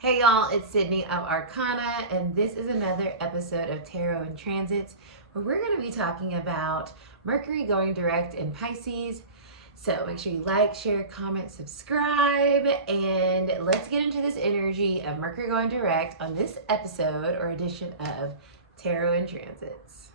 Hey y'all, it's Cidnee of Arcana, and this is another episode of Tarot and Transits where we're going to be talking about Mercury going direct in Pisces. So make sure you like, share, comment, subscribe, and let's get into this energy of Mercury going direct on this episode or edition of Tarot and Transits.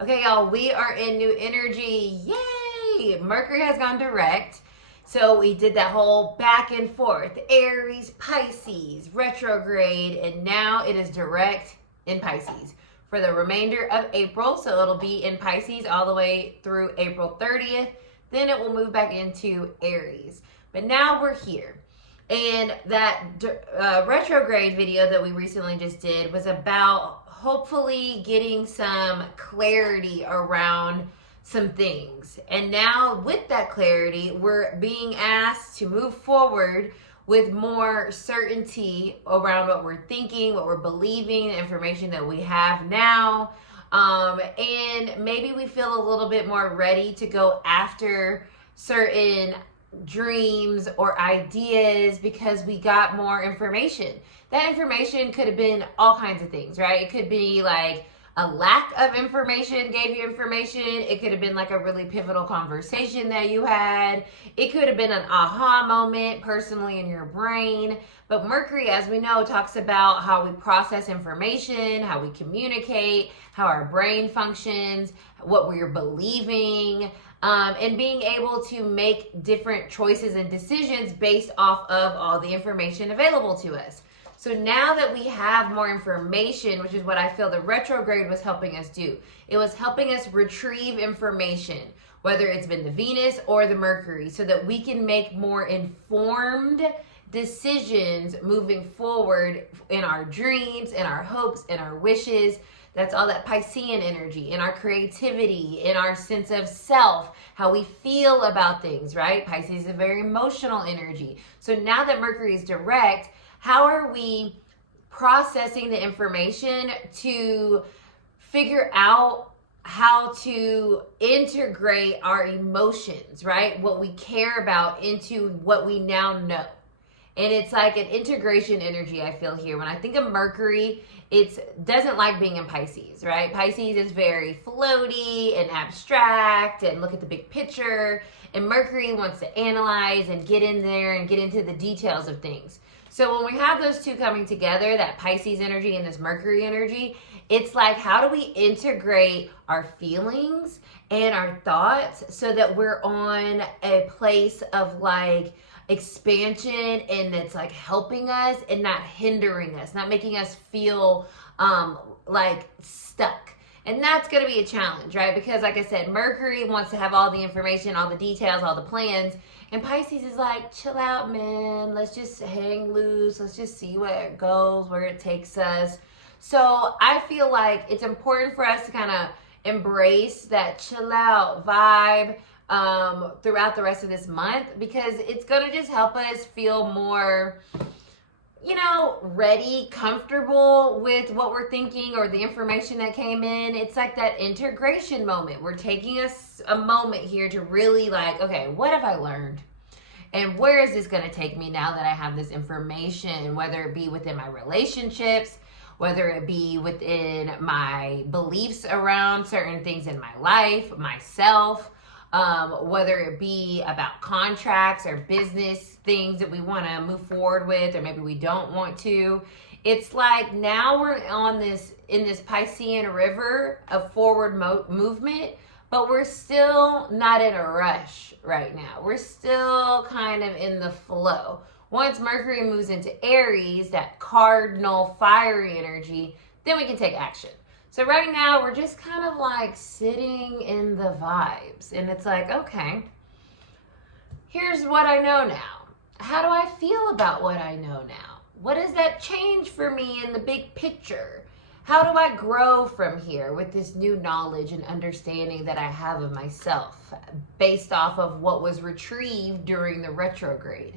Okay, y'all, we are in new energy. Yay! Mercury has gone direct. So we did that whole back and forth, Aries, Pisces, retrograde, and now it is direct in Pisces for the remainder of April. So it'll be in Pisces all the way through April 30th. Then it will move back into Aries. But now we're here. And that retrograde video that we recently just did was about hopefully getting some clarity around some things. And now with that clarity, we're being asked to move forward with more certainty around what we're thinking, what we're believing, the information that we have now. And maybe we feel a little bit more ready to go after certain dreams or ideas because we got more information. That information could have been all kinds of things, right? It could be like a lack of information gave you information. It could have been like a really pivotal conversation that you had. It could have been an aha moment personally in your brain. But Mercury, as we know, talks about how we process information, how we communicate, how our brain functions, what we're believing, and being able to make different choices and decisions based off of all the information available to us. So now that we have more information, which is what I feel the retrograde was helping us do, it was helping us retrieve information, whether it's been the Venus or the Mercury, so that we can make more informed decisions moving forward in our dreams, in our hopes, in our wishes. That's all that Piscean energy, in our creativity, in our sense of self, how we feel about things, right? Pisces is a very emotional energy. So now that Mercury is direct, how are we processing the information to figure out how to integrate our emotions, right? What we care about into what we now know. And it's like an integration energy I feel here. When I think of Mercury, it doesn't like being in Pisces, right? Pisces is very floaty and abstract and look at the big picture. And Mercury wants to analyze and get in there and get into the details of things. So when we have those two coming together, that Pisces energy and this Mercury energy, it's like, how do we integrate our feelings and our thoughts so that we're on a place of like expansion and it's like helping us and not hindering us, not making us feel like stuck. And that's going to be a challenge, right? Because like I said, Mercury wants to have all the information, all the details, all the plans. And Pisces is like, chill out, man. Let's just hang loose. Let's just see where it goes, where it takes us. So I feel like it's important for us to kind of embrace that chill out vibe throughout the rest of this month, because it's going to just help us feel more, ready, comfortable with what we're thinking or the information that came in. It's like that integration moment. We're taking a moment here to really like, okay, what have I learned? And where is this going to take me now that I have this information, whether it be within my relationships, whether it be within my beliefs around certain things in my life, myself, whether it be about contracts or business things that we want to move forward with, or maybe we don't want to. It's like now we're in this Piscean river of forward movement, but we're still not in a rush right now. We're still kind of in the flow. Once Mercury moves into Aries, that cardinal fiery energy, then we can take action. So right now we're just kind of like sitting in the vibes, and it's like, okay, here's what I know now. How do I feel about what I know now? What does that change for me in the big picture? How do I grow from here with this new knowledge and understanding that I have of myself based off of what was retrieved during the retrograde?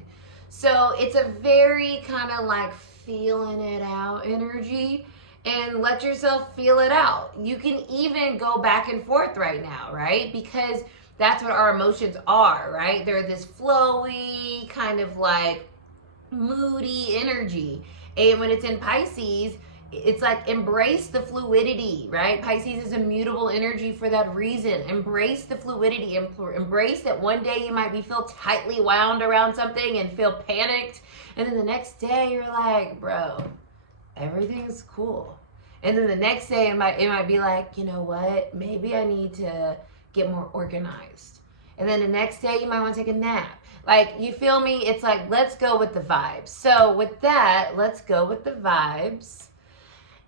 So it's a very kind of like feeling it out energy. and let yourself feel it out. You can even go back and forth right now, right? Because that's what our emotions are, right? They're this flowy, kind of like moody energy. And when it's in Pisces, it's like embrace the fluidity, right? Pisces is a mutable energy for that reason. Embrace the fluidity. Embrace that one day you might feel tightly wound around something and feel panicked. And then the next day you're like, bro, everything's cool. And then the next day it might be like, you know what? Maybe I need to get more organized. And then the next day you might want to take a nap. Like, you feel me? It's like, let's go with the vibes. So with that, let's go with the vibes.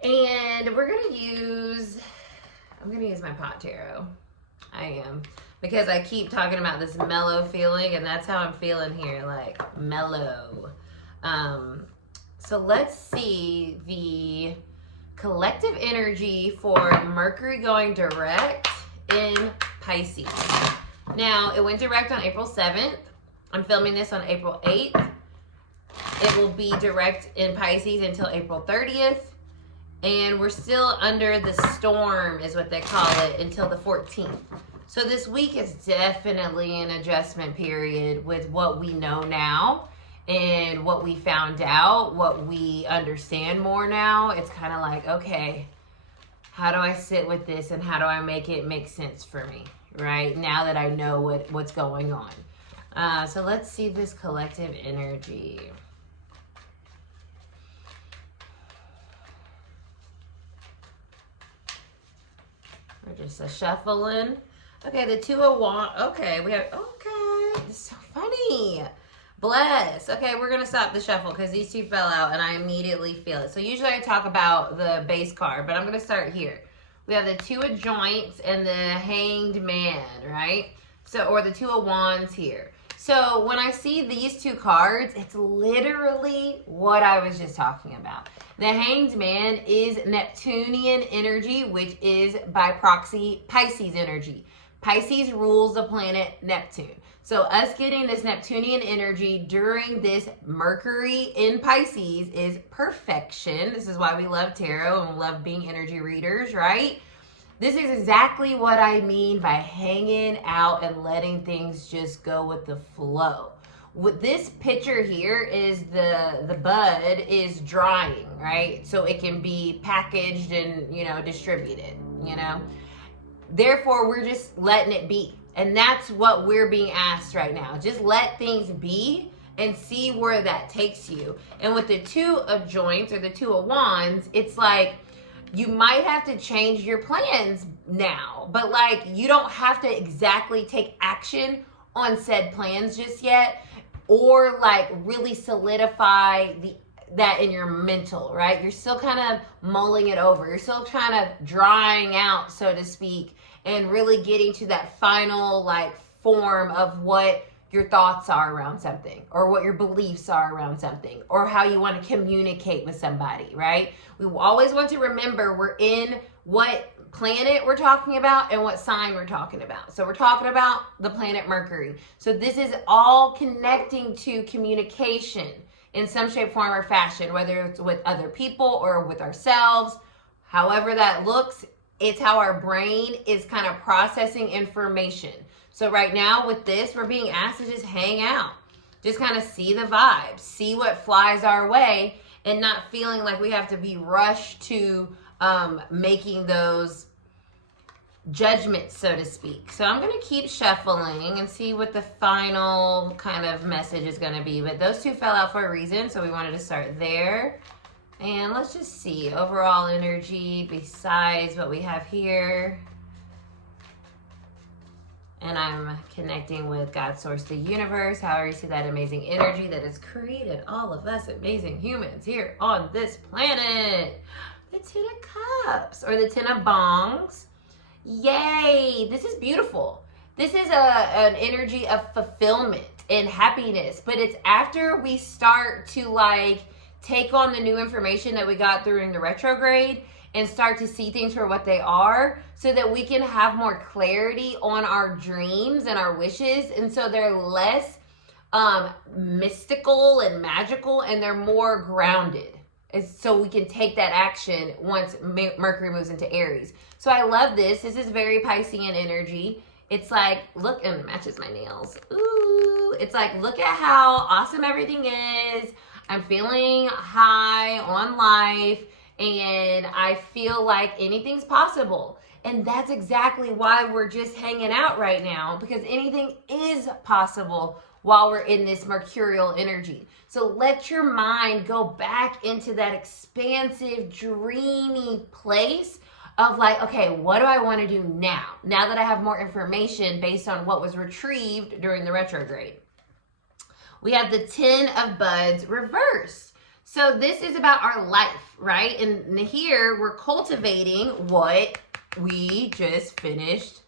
And we're going to use, I'm going to use my pot tarot. I am. Because I keep talking about this mellow feeling, and that's how I'm feeling here, like mellow. So let's see the collective energy for Mercury going direct in Pisces. Now, it went direct on April 7th. I'm filming this on April 8th. It will be direct in Pisces until April 30th. And we're still under the storm, is what they call it, until the 14th. So this week is definitely an adjustment period with what we know now and what we found out, what we understand more now. It's kind of like, okay, how do I sit with this and how do I make it make sense for me, right? Now that I know what's going on. So let's see this collective energy. We're just a shuffling. Okay, the Two of Wands. Okay, we have, okay, it's so funny. Bless. Okay, we're going to stop the shuffle because these two fell out and I immediately feel it. So usually I talk about the base card, but I'm going to start here. We have the Two of Joints and the Hanged Man, right? So, or the Two of Wands here. So when I see these two cards, it's literally what I was just talking about. The Hanged Man is Neptunian energy, which is by proxy Pisces energy. Pisces rules the planet Neptune. So us getting this Neptunian energy during this Mercury in Pisces is perfection. This is why we love tarot and we love being energy readers, right? This is exactly what I mean by hanging out and letting things just go with the flow. With this picture here is the bud is drying, right? So it can be packaged and, you know, distributed, you know? Therefore, we're just letting it be. And that's what we're being asked right now. Just let things be and see where that takes you. And with the Two of Joints or the Two of Wands, it's like, you might have to change your plans now, but like you don't have to exactly take action on said plans just yet, or like really solidify that in your mental, right? You're still kind of mulling it over. You're still kind of drying out, so to speak, and really getting to that final like form of what your thoughts are around something, or what your beliefs are around something, or how you want to communicate with somebody, right? We always want to remember we're in what planet we're talking about and what sign we're talking about. So we're talking about the planet Mercury. So this is all connecting to communication in some shape, form, or fashion, whether it's with other people or with ourselves. However that looks, it's how our brain is kind of processing information. So right now with this, we're being asked to just hang out. Just kind of see the vibes, see what flies our way, and not feeling like we have to be rushed to making those judgments, so to speak. So I'm going to keep shuffling and see what the final kind of message is going to be. But those two fell out for a reason, so we wanted to start there. And let's just see overall energy besides what we have here. And I'm connecting with God, Source, the universe, however you see that amazing energy that has created all of us amazing humans here on this planet. The Ten of Cups, or the Ten of Bongs. Yay, this is beautiful. This is an energy of fulfillment and happiness, but it's after we start to like take on the new information that we got during the retrograde and start to see things for what they are, so that we can have more clarity on our dreams and our wishes, and so they're less mystical and magical and they're more grounded. so we can take that action once Mercury moves into Aries. So I love this. This is very Piscean energy. It's like, look, and it matches my nails. Ooh, it's like, look at how awesome everything is. I'm feeling high on life, and I feel like anything's possible. And that's exactly why we're just hanging out right now, because anything is possible while we're in this mercurial energy. So let your mind go back into that expansive, dreamy place of like, okay, what do I want to do now? Now that I have more information based on what was retrieved during the retrograde. We have the 10 of Buds reversed. So this is about our life, right? And here we're cultivating what we just finished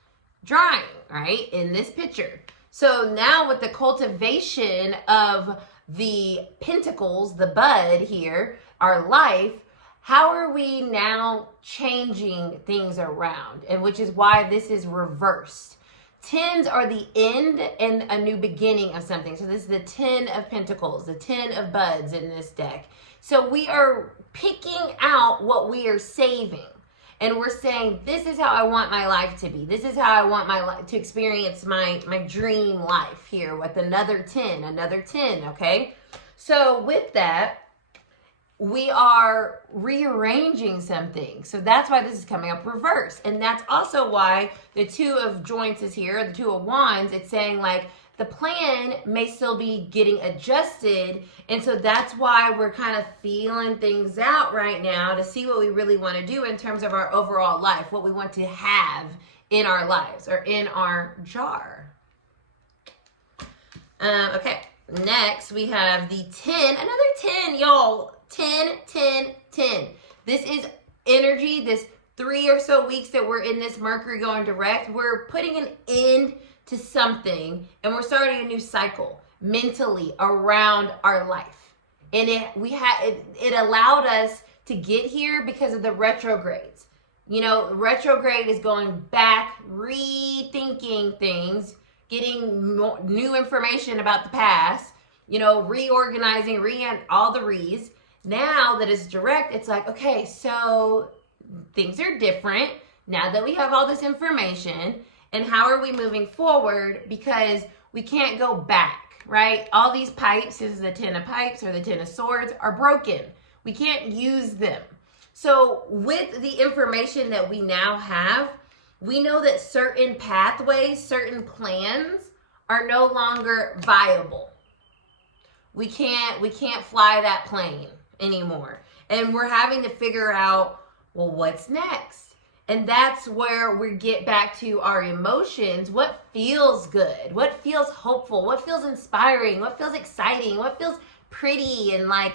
drawing, right? In this picture. So now with the cultivation of the pentacles, the bud here, our life, how are we now changing things around? And which is why this is reversed. Tens are the end and a new beginning of something. So this is the 10 of Pentacles, the 10 of Buds in this deck. So we are picking out what we are saving. And we're saying, this is how I want my life to be. This is how I want my life to experience my dream life here with another 10, okay? So with that, we are rearranging something. So that's why this is coming up reversed. And that's also why the 2 of Joints is here, the 2 of Wands. It's saying like the plan may still be getting adjusted. And so that's why we're kind of feeling things out right now to see what we really want to do in terms of our overall life, what we want to have in our lives or in our jar. Okay, next we have the 10, another 10, y'all. 10, 10, 10. This is energy, this 3 or so weeks that we're in this Mercury going direct. We're putting an end to something and we're starting a new cycle mentally around our life. And it allowed us to get here because of the retrogrades. You know, retrograde is going back, rethinking things, getting new information about the past, you know, reorganizing, all the re's. Now that it's direct, it's like, okay, so things are different now that we have all this information, and how are we moving forward? Because we can't go back, right? All these pipes, this is the 10 of Pipes or the 10 of Swords, are broken. We can't use them. So with the information that we now have, we know that certain pathways, certain plans are no longer viable. We can't fly that plane anymore. And we're having to figure out, well, what's next? And that's where we get back to our emotions. What feels good? What feels hopeful? What feels inspiring? What feels exciting? What feels pretty and like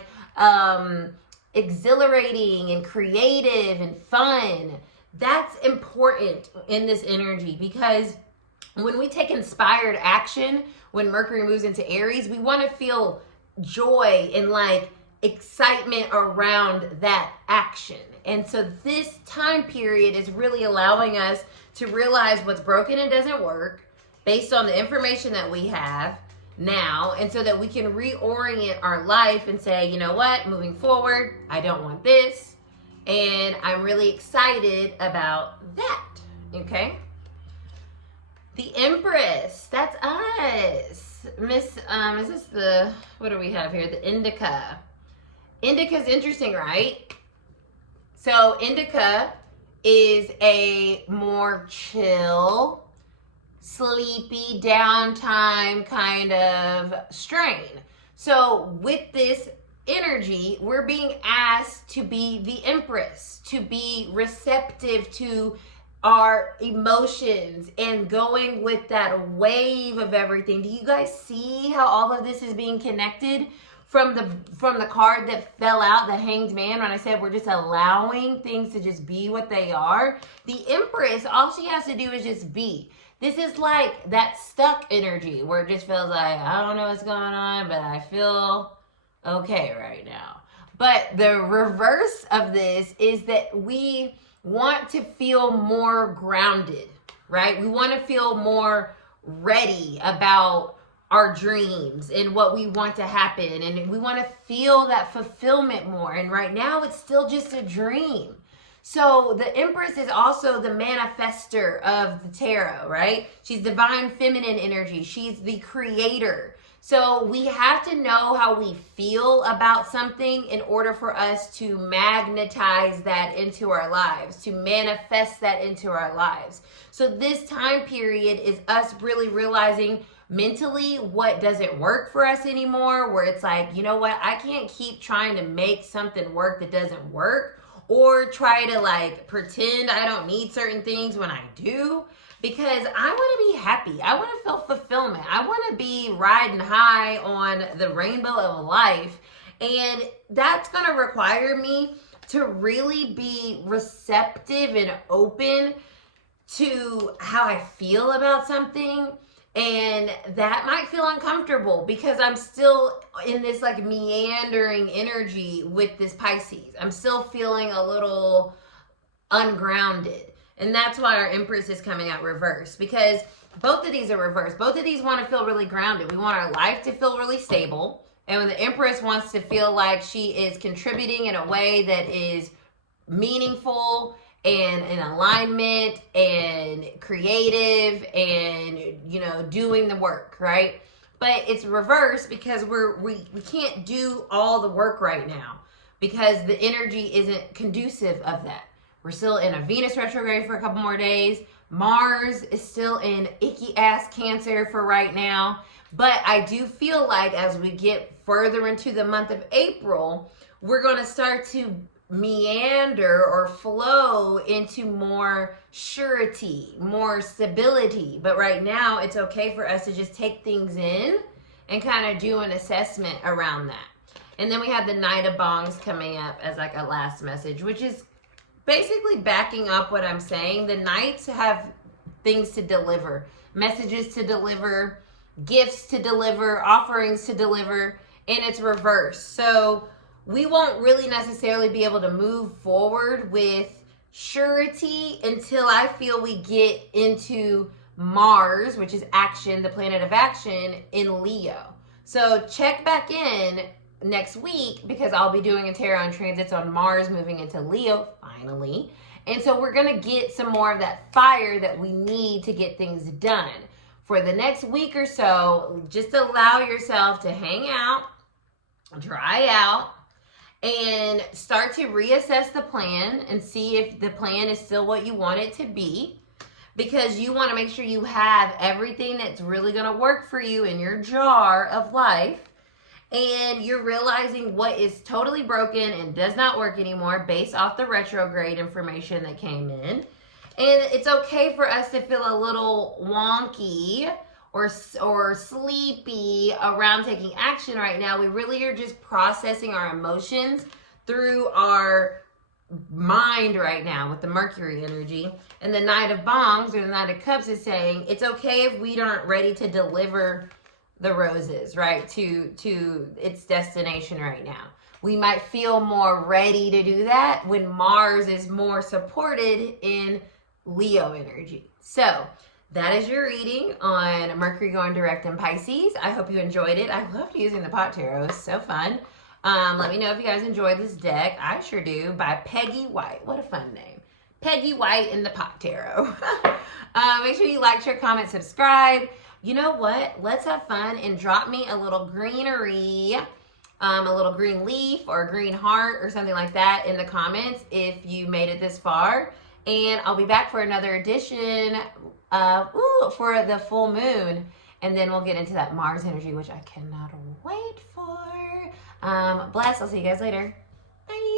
exhilarating and creative and fun? That's important in this energy, because when we take inspired action, when Mercury moves into Aries, we want to feel joy and like excitement around that action. And so this time period is really allowing us to realize what's broken and doesn't work based on the information that we have now, and so that we can reorient our life and say, you know what, moving forward, I don't want this, and I'm really excited about that. Okay, the Empress, that's us. Miss is this the, what do we have here, the Indica. Indica's interesting, right? So Indica is a more chill, sleepy, downtime kind of strain. So with this energy, we're being asked to be the Empress, to be receptive to our emotions and going with that wave of everything. Do you guys see how all of this is being connected? From the card that fell out, the Hanged Man, when I said we're just allowing things to just be what they are. The Empress, all she has to do is just be. This is like that stuck energy where it just feels like, I don't know what's going on, but I feel okay right now. But the reverse of this is that we want to feel more grounded, right? We want to feel more ready about our dreams and what we want to happen, and we want to feel that fulfillment more. And right now it's still just a dream. So the Empress is also the manifester of the tarot, right? She's divine feminine energy. She's the creator. So we have to know how we feel about something in order for us to magnetize that into our lives, to manifest that into our lives. So this time period is us really realizing mentally what doesn't work for us anymore, where it's like, you know what, I can't keep trying to make something work that doesn't work, or try to like pretend I don't need certain things when I do, because I want to be happy. I want to feel fulfillment. I want to be riding high on the rainbow of life. And that's going to require me to really be receptive and open to how I feel about something. And that might feel uncomfortable because I'm still in this like meandering energy with this Pisces. I'm still feeling a little ungrounded. And that's why our Empress is coming out reverse, because both of these are reversed. Both of these want to feel really grounded. We want our life to feel really stable. And when the Empress wants to feel like she is contributing in a way that is meaningful and in alignment and creative and, you know, doing the work, right? But it's reversed because we can't do all the work right now because the energy isn't conducive of that. We're still in a Venus retrograde for a couple more days. Mars is still in icky ass Cancer for right now. But I do feel like as we get further into the month of April, we're going to start to meander or flow into more surety, more stability. But right now it's okay for us to just take things in and kind of do an assessment around that. And then we have the Knight of Bongs coming up as like a last message, which is basically backing up what I'm saying. The Knights have things to deliver, messages to deliver, gifts to deliver, offerings to deliver, and it's reversed. So we won't really necessarily be able to move forward with surety until I feel we get into Mars, which is action, the planet of action, in Leo. So check back in next week because I'll be doing a tarot on transits on Mars moving into Leo finally. And so we're going to get some more of that fire that we need to get things done. For the next week or so, just allow yourself to hang out, dry out, and start to reassess the plan and see if the plan is still what you want it to be, because you want to make sure you have everything that's really going to work for you in your jar of life, and you're realizing what is totally broken and does not work anymore based off the retrograde information that came in. And it's okay for us to feel a little wonky or sleepy around taking action right now. We really are just processing our emotions through our mind right now with the Mercury energy. And the Knight of Bongs or the Knight of Cups is saying it's okay if we aren't ready to deliver the roses, right, to its destination right now. We might feel more ready to do that when Mars is more supported in Leo energy. So that is your reading on Mercury going direct in Pisces. I hope you enjoyed it. I loved using the pot tarot. It's so fun. Let me know if you guys enjoyed this deck. I sure do. By Peggy White. What a fun name. Peggy White in the pot tarot. Make sure you like, share, comment, subscribe. You know what? Let's have fun and drop me a little greenery, a little green leaf or a green heart or something like that in the comments if you made it this far. And I'll be back for another edition for the full moon. And then we'll get into that Mars energy, which I cannot wait for. Bless. I'll see you guys later. Bye.